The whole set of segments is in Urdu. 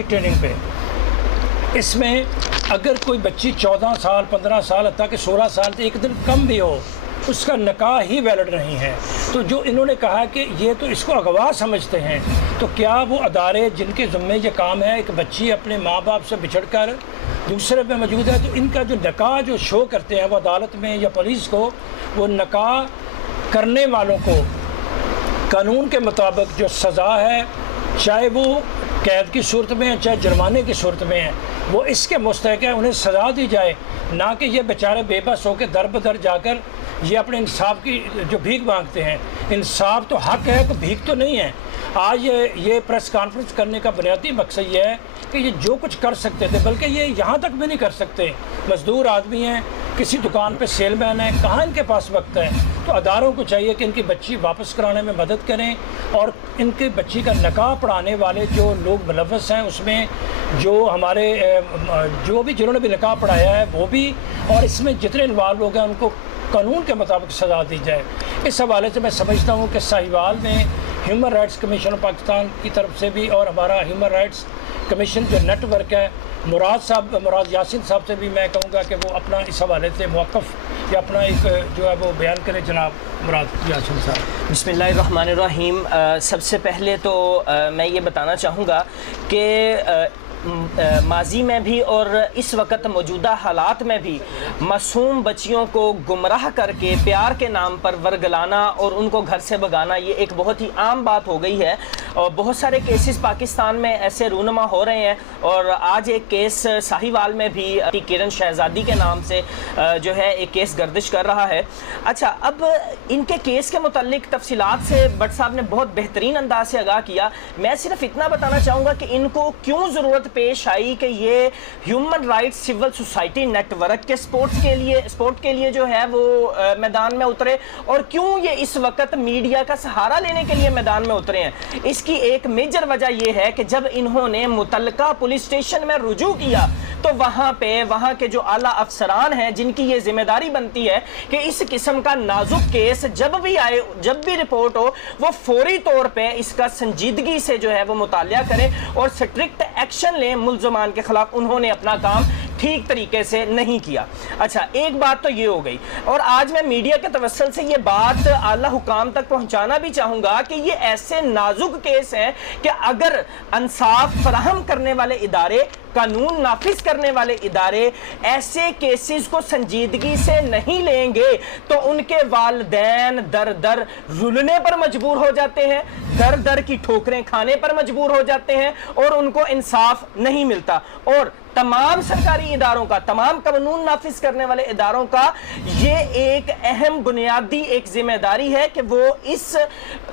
بیسک ٹریننگ پہ. اس میں اگر کوئی بچی 14 سال 15 سال حتیٰ کہ 16 سال سے ایک دن کم بھی ہو اس کا نکاح ہی ویلڈ نہیں ہے. تو جو انہوں نے کہا کہ یہ تو اس کو اغوا سمجھتے ہیں، تو کیا وہ ادارے جن کے ذمے یہ کام ہے ایک بچی اپنے ماں باپ سے بچھڑ کر دوسرے پہ موجود ہے، تو ان کا جو نکاح جو شو کرتے ہیں وہ عدالت میں یا پولیس کو، وہ نکاح کرنے والوں کو قانون کے مطابق جو سزا ہے، چاہے وہ قید کی صورت میں ہے چاہے جرمانے کی صورت میں ہے، وہ اس کے مستحق ہے، انہیں سزا دی جائے، نہ کہ یہ بیچارے بے بس ہو کے در بدر جا کر یہ اپنے انصاف کی جو بھیک مانگتے ہیں. انصاف تو حق ہے، تو بھیک تو نہیں ہے. آج یہ پریس کانفرنس کرنے کا بنیادی مقصد یہ ہے کہ یہ جو کچھ کر سکتے تھے، بلکہ یہ یہاں تک بھی نہیں کر سکتے. مزدور آدمی ہیں، کسی دکان پہ سیل مین ہیں، کہاں ان کے پاس وقت ہے؟ تو اداروں کو چاہیے کہ ان کی بچی واپس کرانے میں مدد کریں، اور ان کی بچی کا نکاح پڑھانے والے جو لوگ ملوث ہیں اس میں، جو ہمارے جو بھی جنہوں نے بھی نکاح پڑھایا ہے وہ بھی، اور اس میں جتنے انوالو لوگ ہیں ان کو قانون کے مطابق سزا دی جائے. اس حوالے سے میں سمجھتا ہوں کہ ساہیوال میں human rights commission of Pakistan کی طرف سے بھی، اور ہمارا ہیومن رائٹس کمیشن جو نیٹ ورک ہے، مراد یاسین صاحب سے بھی میں کہوں گا کہ وہ اپنا اس حوالے سے موقف یا اپنا ایک جو ہے وہ بیان کریں. جناب مراد یاسین صاحب. بسم اللہ الرحمن الرحیم. سب سے پہلے تو میں یہ بتانا چاہوں گا کہ ماضی میں بھی اور اس وقت موجودہ حالات میں بھی معصوم بچیوں کو گمراہ کر کے پیار کے نام پر ورگلانا اور ان کو گھر سے بھگانا یہ ایک بہت ہی عام بات ہو گئی ہے، اور بہت سارے کیسز پاکستان میں ایسے رونما ہو رہے ہیں. اور آج ایک کیس ساہیوال میں بھی کرن شہزادی کے نام سے جو ہے ایک کیس گردش کر رہا ہے. اچھا، اب ان کے کیس کے متعلق تفصیلات سے بٹ صاحب نے بہت بہترین انداز سے آگاہ کیا. میں صرف اتنا بتانا چاہوں گا کہ ان کو کیوں ضرورت پیش آئی کہ یہ human rights civil society network کے سپورٹ کے لیے جو ہے وہ میدان میں اترے، اور کیوں یہ اس وقت میڈیا کا سہارا لینے کے لیے میدان میں اترے ہیں. اس کی ایک میجر وجہ یہ ہے کہ جب انہوں نے متعلقہ پولیس اسٹیشن میں رجوع کیا تو وہاں کے جو اعلیٰ افسران ہیں جن کی یہ ذمہ داری بنتی ہے کہ اس قسم کا نازک کیس جب بھی رپورٹ ہو وہ فوری طور پہ اس کا سنجیدگی سے جو ہے وہ مطالعہ کریں اور سٹرکٹ ایکشن لیں ملزمان کے خلاف. انہوں نے اپنا کام ٹھیک طریقے سے نہیں کیا. اچھا، ایک بات تو یہ ہو گئی، اور آج میں میڈیا کے توسل سے یہ بات اعلیٰ حکام تک پہنچانا بھی چاہوں گا کہ یہ ایسے نازک کیس ہیں کہ اگر انصاف فراہم کرنے والے ادارے، قانون نافذ کرنے والے ادارے ایسے کیسز کو سنجیدگی سے نہیں لیں گے تو ان کے والدین در در رلنے پر مجبور ہو جاتے ہیں، در در کی ٹھوکریں کھانے پر مجبور ہو جاتے ہیں، اور ان کو انصاف نہیں ملتا. اور تمام سرکاری اداروں کا، تمام قانون نافذ کرنے والے اداروں کا یہ ایک اہم بنیادی ایک ذمہ داری ہے کہ وہ اس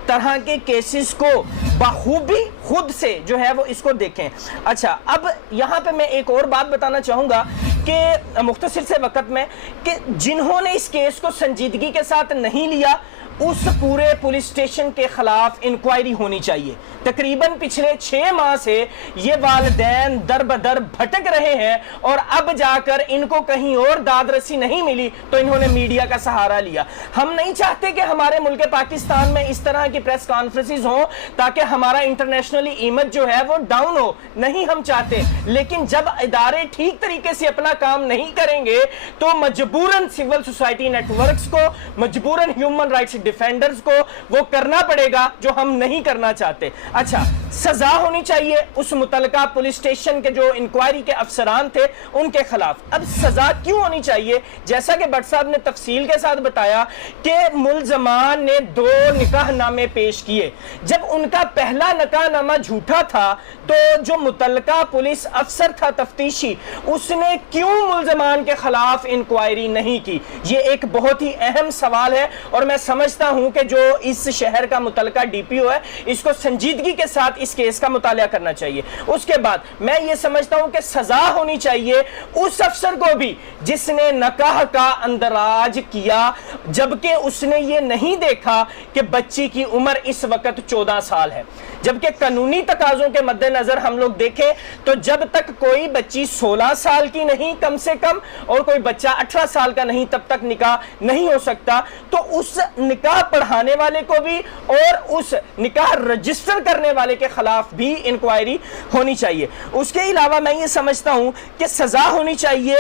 طرح کے کیسز کو بخوبی خود سے جو ہے وہ اس کو دیکھیں. اچھا، اب یہاں پہ میں ایک اور بات بتانا چاہوں گا کہ مختصر سے وقت میں، کہ جنہوں نے اس کیس کو سنجیدگی کے ساتھ نہیں لیا اس پورے پولیس اسٹیشن کے خلاف انکوائری ہونی چاہیے. تقریباً پچھلے 6 ماہ سے یہ والدین در بدر بھٹک رہے ہیں، اور اب جا کر ان کو کہیں اور داد رسی نہیں ملی تو انہوں نے میڈیا کا سہارا لیا. ہم نہیں چاہتے کہ ہمارے ملک پاکستان میں اس طرح کی پریس کانفرنسز ہوں تاکہ ہمارا انٹرنیشنلی امیج جو ہے وہ ڈاؤن ہو، نہیں ہم چاہتے. لیکن جب ادارے ٹھیک طریقے سے اپنا کام نہیں کریں گے تو مجبوراً سول سوسائٹی نیٹ ورکس کو، مجبوراً ہیومن رائٹس ڈیفینڈرز کو وہ کرنا پڑے گا جو ہم نہیں کرنا چاہتے. اچھا، سزا ہونی چاہیے اس متعلقہ پولیس اسٹیشن کے جو انکوائری کے افسران تھے ان کے خلاف. اب سزا کیوں ہونی چاہیے؟ جیسا کہ بٹ صاحب نے تفصیل کے ساتھ بتایا کہ ملزمان نے 2 نکاح نامے پیش کیے. جب ان کا پہلا نکاح نامہ جھوٹا تھا تو جو متعلقہ پولیس افسر تھا تفتیشی، اس نے کیوں ملزمان کے خلاف انکوائری نہیں کی؟ یہ ایک بہت ہی اہم سوال ہے، اور میں سمجھتا ہوں کہ جو اس شہر کا متعلقہ ڈی پی او ہے اس کو سنجیدگی کے ساتھ اس کیس کا مطالعہ کرنا چاہیے. اس کے بعد میں یہ سمجھتا ہوں کہ سزا ہونی چاہیے اس افسر کو بھی جس نے نکاح کا اندراج کیا جبکہ اس نے یہ نہیں دیکھا کہ بچی کی عمر اس وقت 14 سال ہے. جبکہ قانونی تقاضوں کے مد نظر ہم لوگ دیکھیں تو جب تک کوئی بچی 16 سال کی نہیں کم سے کم، اور کوئی بچہ 18 سال کا نہیں، تب تک نکاح نہیں ہو سکتا. تو اس نکاح پڑھانے والے کو بھی اور اس نکاح رجسٹر کرنے والے کے کے خلاف بھی انکوائری ہونی چاہیے۔ اس کے علاوہ میں یہ سمجھتا ہوں کہ سزا ہونی چاہیے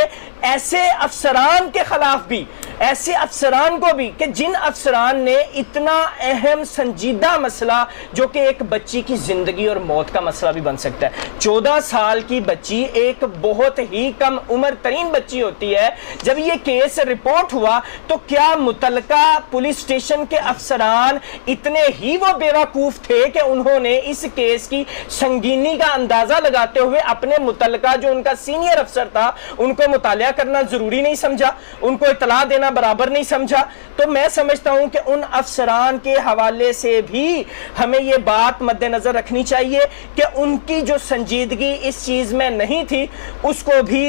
ایسے افسران کے خلاف بھی، ایسے افسران کو بھی کہ جن افسران نے اتنا اہم سنجیدہ مسئلہ جو کہ ایک بچی کی زندگی اور موت کا مسئلہ بھی بن سکتا ہے، 14 سال کی بچی ایک بہت ہی کم عمر ترین بچی ہوتی ہے۔ جب یہ کیس رپورٹ ہوا تو کیا متعلقہ پولیس اسٹیشن کے افسران اتنے ہی وہ بیوقوف تھے کہ انہوں نے اس کیس کی سنگینی کا اندازہ لگاتے ہوئے اپنے متعلقہ جو ان کا سینئر افسر تھا ان کو مطالعہ کرنا ضروری نہیں سمجھا، ان کو اطلاع دینا برابر نہیں سمجھا؟ تو میں سمجھتا ہوں کہ ان افسران کے حوالے سے بھی ہمیں یہ بات مد نظر رکھنی چاہیے کہ ان کی جو سنجیدگی اس چیز میں نہیں تھی اس کو بھی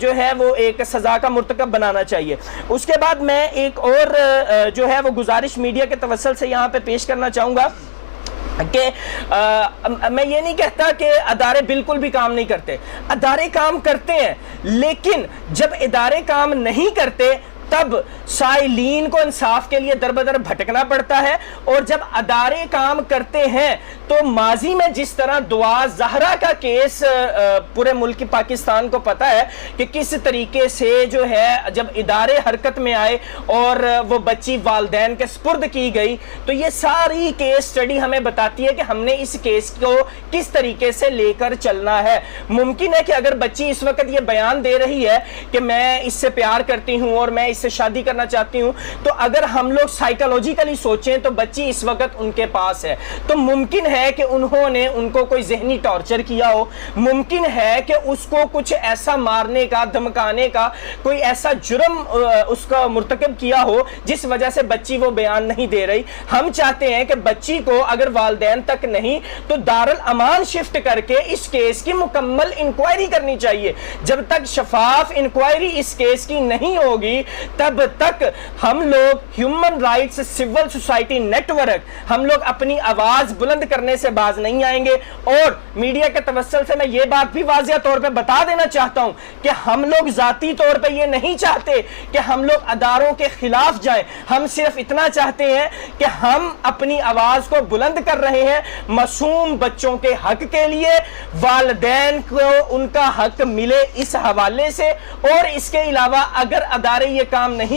جو ہے وہ ایک سزا کا مرتکب بنانا چاہیے۔ اس کے بعد میں ایک اور جو ہے وہ گزارش میڈیا کے توسل سے یہاں پہ پیش کرنا چاہوں گا کہ میں یہ نہیں کہتا کہ ادارے بالکل بھی کام نہیں کرتے، ادارے کام کرتے ہیں، لیکن جب ادارے کام نہیں کرتے تب سائلین کو انصاف کے لیے در بدر بھٹکنا پڑتا ہے، اور جب ادارے کام کرتے ہیں تو ماضی میں جس طرح دعا زہرا کا کیس پورے ملک پاکستان کو پتا ہے کہ کس طریقے سے جو ہے جب ادارے حرکت میں آئے اور وہ بچی والدین کے سپرد کی گئی، تو یہ ساری کیس سٹڈی ہمیں بتاتی ہے کہ ہم نے اس کیس کو کس طریقے سے لے کر چلنا ہے۔ ممکن ہے کہ اگر بچی اس وقت یہ بیان دے رہی ہے کہ میں اس سے پیار کرتی ہوں اور میں اس سے شادی کرنا چاہتی ہوں، تو اگر ہم لوگ سائیکالوجیکلی سوچیں تو بچی اس وقت ان کے پاس ہے، تو ممکن ہے کہ انہوں نے ان کو کوئی ذہنی ٹارچر کیا ہو، ممکن ہے کہ اس کو کچھ ایسا مارنے کا دھمکانے کا کوئی ایسا جرم اس کا مرتکب کیا ہو جس وجہ سے بچی وہ بیان نہیں دے رہی۔ ہم چاہتے ہیں کہ بچی کو اگر والدین تک نہیں تو دارالامان شفٹ کر کے اس کیس کی مکمل انکوائری کرنی چاہیے۔ جب تک شفاف انکوائری اس کیس کی نہیں ہوگی تب تک ہم لوگ human rights civil society network ہم لوگ اپنی آواز بلند کرنے سے باز نہیں آئیں گے۔ اور میڈیا کے توسل سے میں یہ بات بھی واضح طور پہ بتا دینا چاہتا ہوں کہ ہم لوگ ذاتی طور پہ یہ نہیں چاہتے کہ ہم لوگ اداروں کے خلاف جائیں، ہم صرف اتنا چاہتے ہیں کہ ہم اپنی آواز کو بلند کر رہے ہیں معصوم بچوں کے حق کے لیے، والدین کو ان کا حق ملے اس حوالے سے، اور اس کے علاوہ اگر ادارے یہ کام نہیں